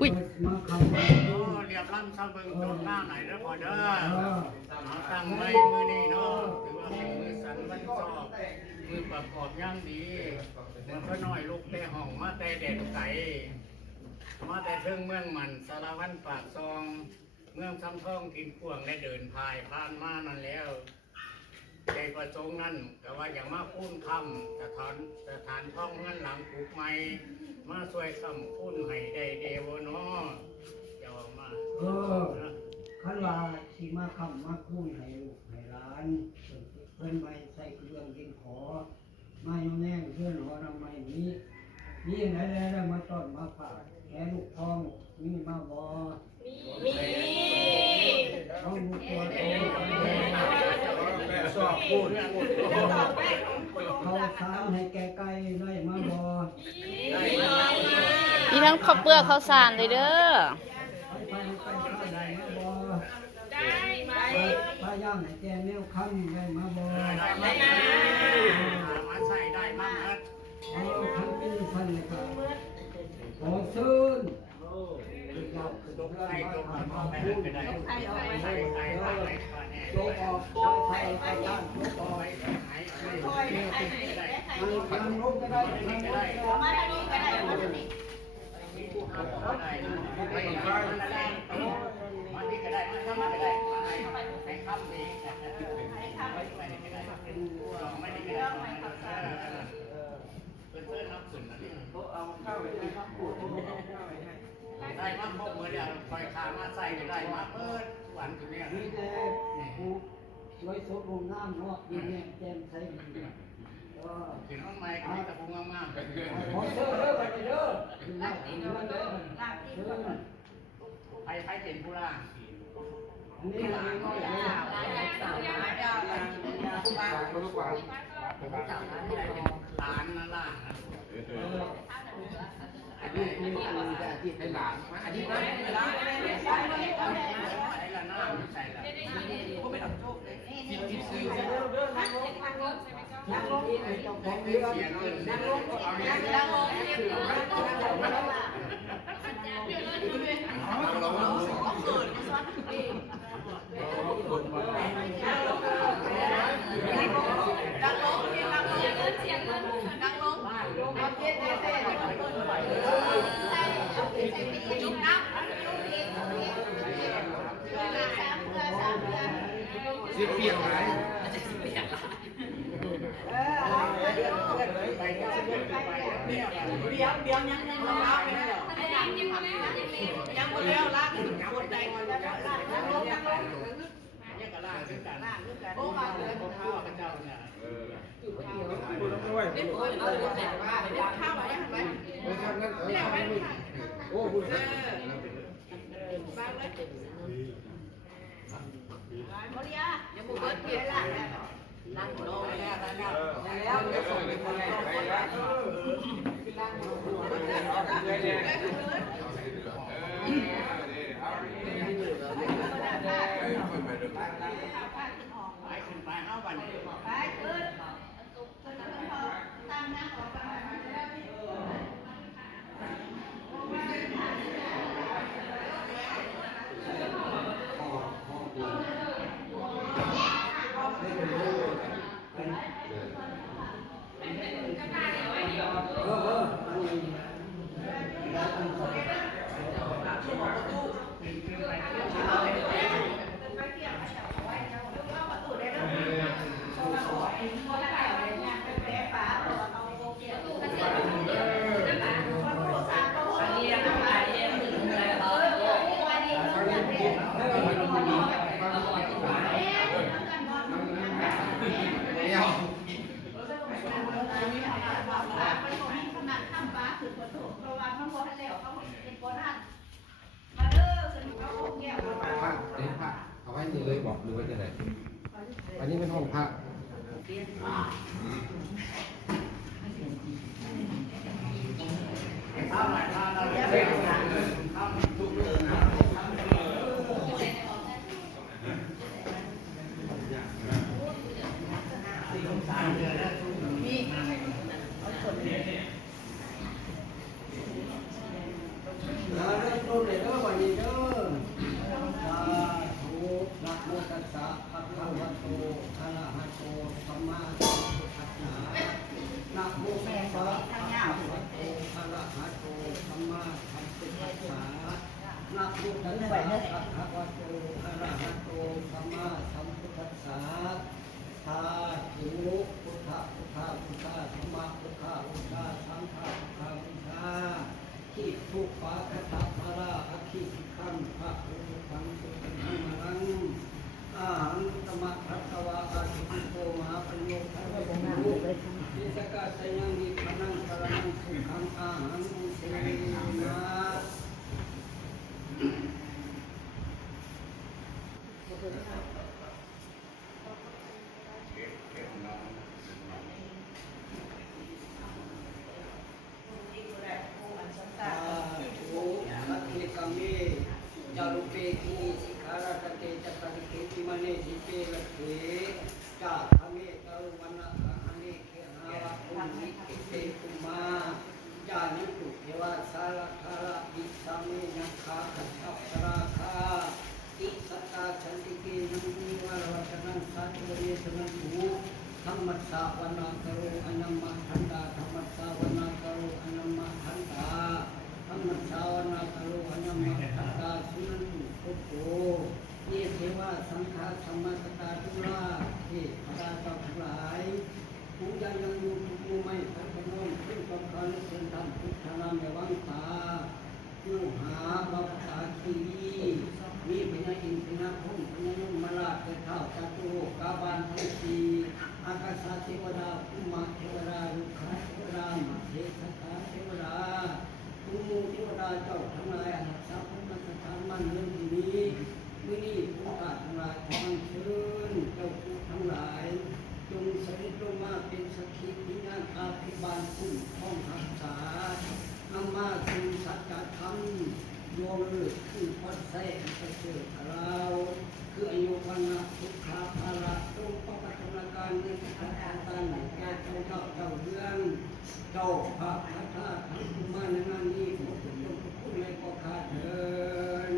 อุ้ยเรียบร้อยซาเบิงตรงหน้าไหนแล้วพอเด้อตั้งไว้มือนี่เนาะถือว่าเป็นมือสันวันสอบมือประกอบย่างดีมันก็น้อยลูกแต่ห้องมาแต่เด็ดไก่มาแต่เทิงเมืองมันสารวัตรปากซองเมืองซ้ำท่องกินพวงได้เดินพายผ่านมานั่นแล้วใจประสงค์นั่นแต่ว่าอย่างมาพูนคำสถานท่องเงินหลังปลูกไม้มาช่วยคำพูนให้ได้เดวเนาะเจ้ามาขันว่าสีมาคำมาคุ้นให้ลูกให้ร้านเพิ่นไปใส่เครื่องกินขอไม่แน่เพื่อนหัวทำไมนี้นี่ไหนได้มาต้นมาฝากแค่ลูกทองมีมาบอมีเอาลูกตัวโตสอบพูดเขาสามให้แกไก่ได้มาบอมีทั้งข้าวเปลือกข้าวสารเลยเด้อไปข้าวได้มาบอป้าย่างให้แกแนวคำได้มาบอมาใส่ได้มากนะคันเป็นพันเลยครับขอซื้อตกไข่ตกมาไปให้ไปได้ไข่ไข่ไข่ไข่ยกออกไข่ไข่ย่างยกออกไข่ไข่ไข่ทางลบก็ได้ทางลบก็ได้มาทางนี้ก็ได้มาทางนี้มีผู้หาก็ได้ไม่ได้มาได้มาที่ก็ได้มาทำมาก็ได้ให้คำดีให้คำไม่ได้ก็ได้ไม่ได้ก็ได้เป็นเพื่อนนับสุนนะนี่เอาเข้าไปให้คำพูดได้มาพบเมื่อเดียวคอยขามาใส่ได้มาเปิดหวานตัวเนี้ยนี่แต่ผู้ไว้ซดลงน้ำเนาะดีเนี่ยแจมใส่ดีกินน้องไม้กับนี่ตะพุงมากๆขอเสื้อเด้อไปเด้อกินน้ำกินน้ำเด้อไปเป็นผู้ล่าอันนี้เราไม่น้อยเลยหลานนั่นล่ะอันนี้มีแต่ที่เป็นหลานอันนี้นะหลานไอ้ละหน้าไม่ใช่ละก็ไปทำโชคเลยจิบซื้อนั่งลงที่เจ้าของเรือนั่งลงนั่งลงเปลี่ยนไหมเดี๋ยวยังล้างไปแล้วยังหมดแล้วล้างหมดใจนั่งลงเนี่ยก็ล่าขึ้นกันโอ้มาเลยผมข้าวกับเจ้าเนี่ยนี่ผมเอาเลยแต่ว่าข้าวไว้หันไว้ไม่ได้ไว้โอ้บุญบ้างเลยโมเดียยังบุกเบิร์ดเพียร์ละล้างโลแล้วจะส่งเป็นคนแรกไปขึ้นไปเอาบันไปขึ้นตามน้ำของกันเอาไว้นี่เลยบอกหรือว่าจะไหนอันนี้เป็นห้องพัก พุทธะพุทธะพุทธะธรรมะพุทธะพุทธะสังฆะพุทธะพุทธะที่ทุกปาคตาภาระอคิขังพระอุปังสุขังมรังอาหังธรรมะทัตตวะอาทิตโตมหาปัญโยทัตตะมุทิสกะสยังนิพพานังสรณังสุขังอาหังเสนาจารุเปกีสิขาราคเตจัตติเขติมเนสิเปละเขจาธเมตรุวนาหะเนเขหาวะปุณิกิเตตุมาจานิตุเทวะสารคาระอิสามินักขาขันทัพสราคาอิสัตตาชันติเกนังนิวารวัชนังสัจเวสนังภูธรรมัสสะวนาคโรอนัมมะทันตาธรรมัสสะวนาคโรอนัมมะทันตาธรรมัสสะวนาคโรอนัมมะทันตาสุนันตุพุทโธเยเทวะสังฆาสัมมาสตาทุลาเทพราเจ้าทั้งหลายผู้ยังอยู่ทุกไม่พัฒนองขึ้นกับการเส้นทางพุทธนามในวังตาผู้หาบัพตาคีรีมีพญาอินทร์พญาพงพญานุมาราชเท้าจัตุโลกาบาลทั้งสี่อากาศเทวดาภูมิเทวดาลุกขเทวดามาเทศกาเทวดาภูมิเทวดาเจ้าทั้งหลายอาสาพุทธสถานมันเรื่องที่นี้มื้อนี้ผู้ข้าทั้งหลายขอเชิญเจ้าผู้ทั้งหลายจงเสด็จลงมาเป็นสักขีพยานอาภิบาลคุ้มครองรักษานำมาสู่สัจธรรมโยมเลิศคือพอดแท้ประเสริฐเราคืออายุวันนะทุกขาภาระจงประพัฒนาการในกิจการต่างๆแก่เจ้าเรื่องเจ้าพระพัฒนาทั้งมาในงานนี้หมดจงทุกคนในก็ขาดเดิน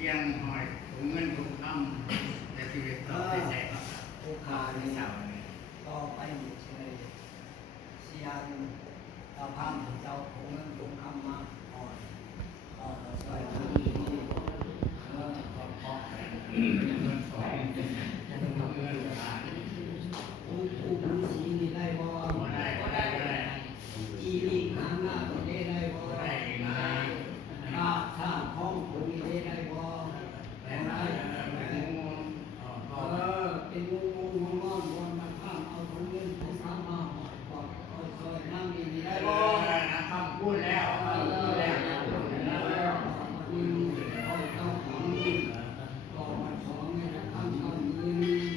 เพียงหอยถุงเงินถุงคำแต่ชีวิตต่อไปแสน ผู้ขาในเสาต่อไปหมดเลยเสียงเจ้าพามเจ้าของเงินคำมาอ่อนต่อต่อไปนี้ผู้สีนี่ได้บ่อีลีหางหน้าก็ได้บ่ข้าข้าห้องผู้นี้ได้บ่เป็นงูงอนวนมาข้ามเอาถุงเงินถุงคำมาบอกซอยนั่งดีได้บ่ พูดแล้วพูดแล้ว ต่อวันสองในข้างเขายืน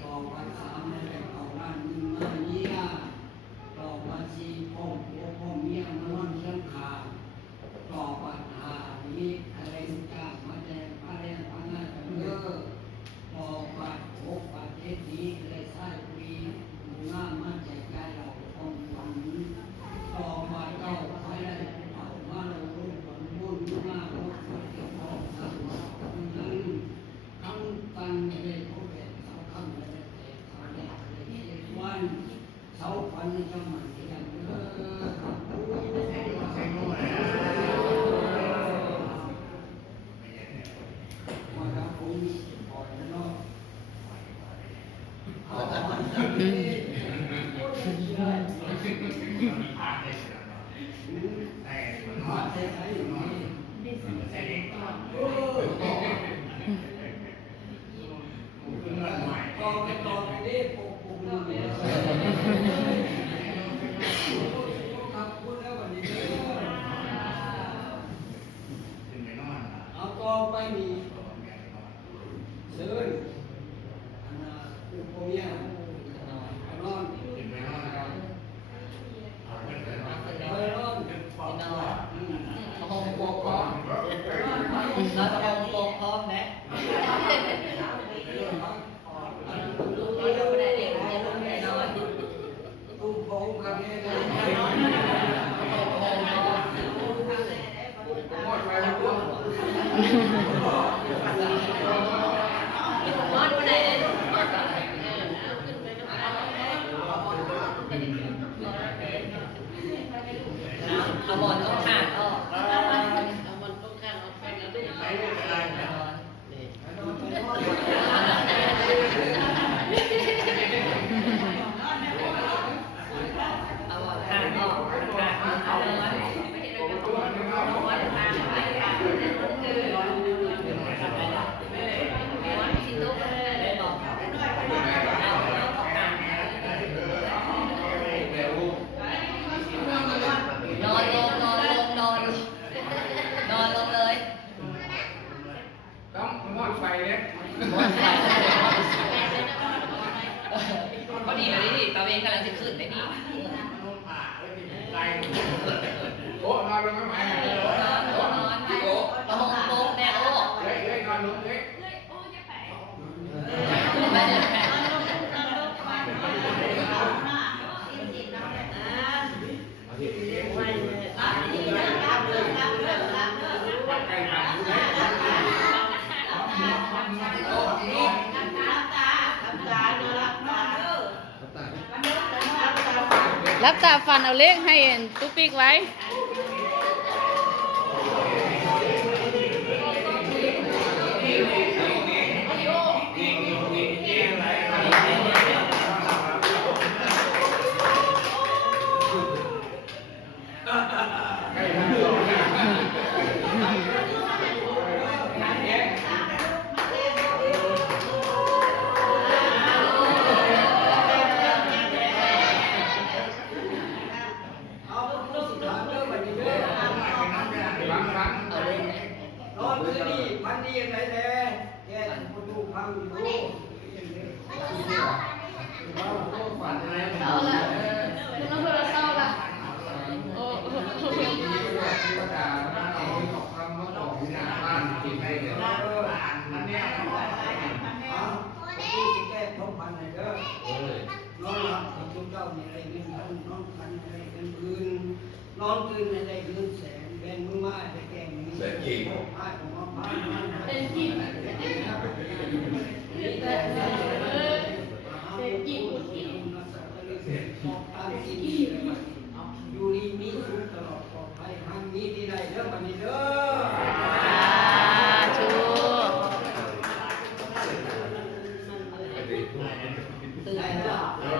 ต่อวันสามในเขาด้านยืนมาเยี่ยต่อวันสี่พ่อผัวพ่อเมียมานอนเชียงขาต่อวันห้านี้อะไรจ้ามาแดงมาแดงมาหน้ากันเยอะต่อวันหกวันเจ็ดนี้เลยใส่ปีหน้ามาแจกใจเราต้องวันนี้ต่อวันเก้าไปได้เอามาเราลุ้นผลบุญหน้าเราเก็บของทำนั้นคำตันเลยเขาเด็กเขาคำเลยเด็กเขาเด็กเลยวันเสาพันธุ์จะมันเทียนมาทำบุญปล่อยเนาะต่อไปต่อไปเด็กปกปุกเนี่ยครับพูดแล้ววันนี้เอาต่อไปมีเสืออันน่ะผู้พ่อเมียนอนไปนอนห้องปกครองแล้วห้องปกครองนะตุ้มโป่งครับเนี่ยนะ หมดไปแล้วก็ เอาบอลต้องขาดออกเอาบอลต้องขาดออกไปแล้วด้วยเอาบอลขาดออกขาดเอาเลยนอนลงเลย ต้องมอดไฟเนี่ย พอดีเลยดิตะเวนกำลังจะขึ้นไปนี่ โอ้นอนลงไม่ไหวน พี่โอ๊คประหงโป๊กแม่โอ๊ค เฮ้ยนอนลงเฮ้ย รับตาฟันเอาเลขให้ตุ๊กปิ๊กไว้ เอาผู้สิทธิ์เริ่มวันนี้เลยนอนคืนนี้พันดียังไงแท้แกคนดูพังอยู่ฝันอะไร เศร้าละคุณน้องเพื่อนเศร้าละโอ้ ก็ด่าเอาหอกคำมาต่อหน้าบ้านกินไปเดี๋ยว อันเนี้ย ที่สิแก้ท้องพันไหนเด้อนอนหลับกับชุบเจ้ามีอะไรเงินพันนอนพันอะไรเงินคืนนอนคืนอะไรเงินแสนแบนมือมาจะแก่งนี้แสนกี่ให้ผมมาพันมัน เออ